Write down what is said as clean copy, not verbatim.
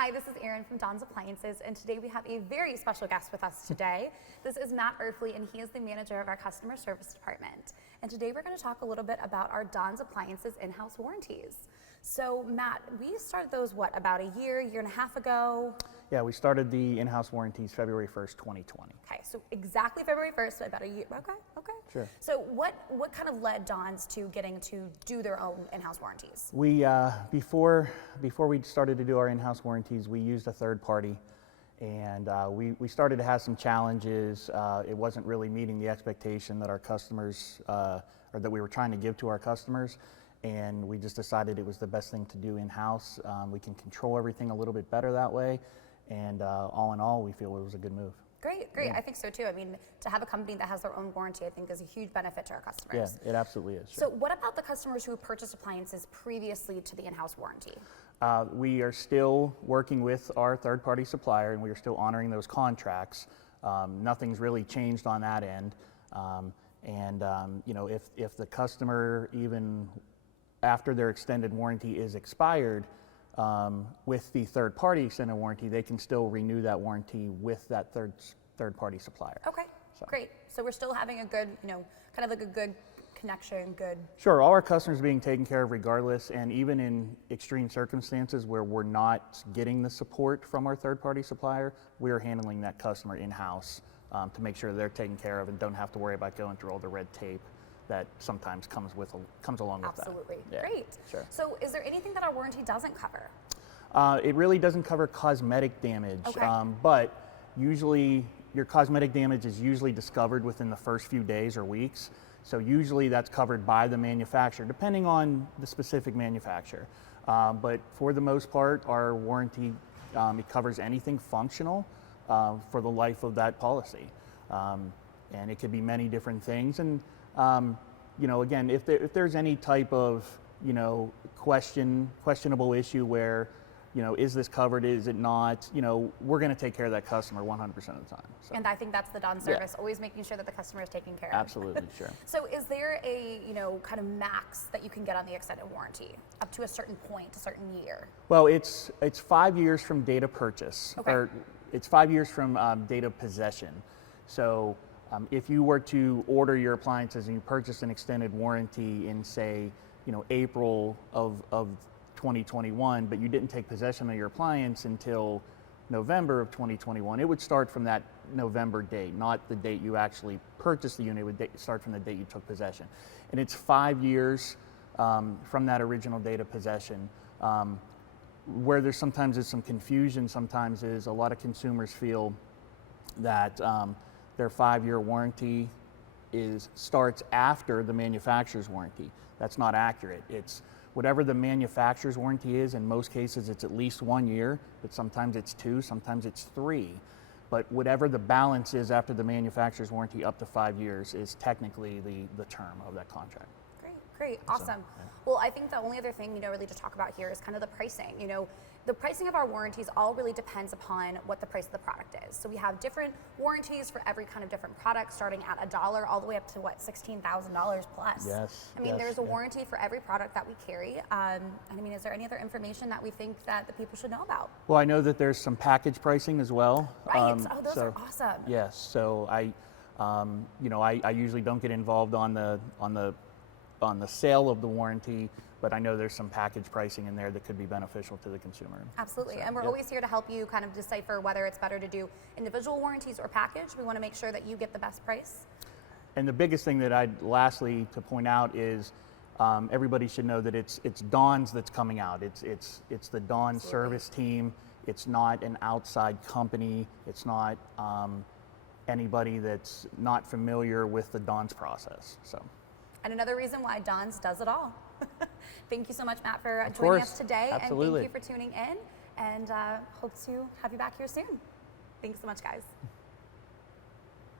Hi, this is Erin from Don's Appliances, and today we have a very special guest with us today. This is Matt Erfley, and he is the manager of our customer service department. And today we're going to talk a little bit about our Don's Appliances in-house warranties. So Matt, we started those, about a year and a half ago? Yeah, we started the in-house warranties February 1st, 2020. Okay, so exactly February 1st, so about a year. Okay. Sure. So what kind of led Don's to getting to do their own in-house warranties? We, before we started to do our in-house warranties, we used a third party, and we started to have some challenges. It wasn't really meeting the expectation that our customers, or that we were trying to give to our customers, and we just decided it was the best thing to do in-house. We can control everything a little bit better that way, and all in all, we feel it was a good move. Great. Yeah. I think so too. I mean, to have a company that has their own warranty, I think is a huge benefit to our customers. Yeah, it absolutely is. So what about the customers who purchased appliances previously to the in-house warranty? We are still working with our third-party supplier, and we are still honoring those contracts. Nothing's really changed on that end. You know, if the customer, even after their extended warranty is expired, with the third-party extended warranty, they can still renew that warranty with that third-party supplier. Okay, great. So we're still having a good, kind of like a good connection, good. Sure, all our customers are being taken care of regardless, and even in extreme circumstances where we're not getting the support from our third-party supplier, we are handling that customer in-house to make sure they're taken care of and don't have to worry about going through all the red tape that sometimes comes along with that. Absolutely. Yeah, great. Sure. So is there anything that our warranty doesn't cover? It really doesn't cover cosmetic damage, but usually your cosmetic damage is usually discovered within the first few days or weeks. So usually that's covered by the manufacturer, depending on the specific manufacturer. But for the most part, our warranty, it covers anything functional for the life of that policy. And it could be many different things. And you know, again, if there's any type of, questionable issue where, is this covered, is it not, we're going to take care of that customer 100% of the time. So. And I think that's the Don service, always making sure that the customer is taken care of. Absolutely, sure. So is there a, kind of max that you can get on the extended warranty up to a certain point, a certain year? Well, it's 5 years from date of purchase, or it's 5 years from date of possession. So if you were to order your appliances and you purchased an extended warranty in, say, April of 2021, but you didn't take possession of your appliance until November of 2021, it would start from that November date, not the date you actually purchased the unit. It would start from the date you took possession. And it's 5 years from that original date of possession. Where there's sometimes some confusion, sometimes is a lot of consumers feel that their 5-year warranty starts after the manufacturer's warranty. That's not accurate. It's whatever the manufacturer's warranty is. In most cases, it's at least 1 year, but sometimes it's 2, sometimes it's 3. But whatever the balance is after the manufacturer's warranty up to 5 years is technically the term of that contract. Great, awesome. So, yeah. Well, I think the only other thing, really to talk about here is kind of the pricing. The pricing of our warranties all really depends upon what the price of the product is. So we have different warranties for every kind of different product, starting at $1 all the way up to $16,000 plus. Yes. I mean, there's a warranty for every product that we carry. And I mean, is there any other information that we think that the people should know about? Well, I know that there's some package pricing as well. Right. Those are awesome. Yes. So I usually don't get involved on the sale of the warranty, but I know there's some package pricing in there that could be beneficial to the consumer. Absolutely, so, and we're always here to help you kind of decipher whether it's better to do individual warranties or package. We want to make sure that you get the best price. And the biggest thing that I'd lastly to point out is everybody should know that it's Don's that's coming out. It's the Don service team. It's not an outside company. It's not anybody that's not familiar with the Don's process. So. And another reason why Don's does it all. Thank you so much, Matt, for joining us today. Absolutely. And thank you for tuning in, and hope to have you back here soon. Thanks so much, guys.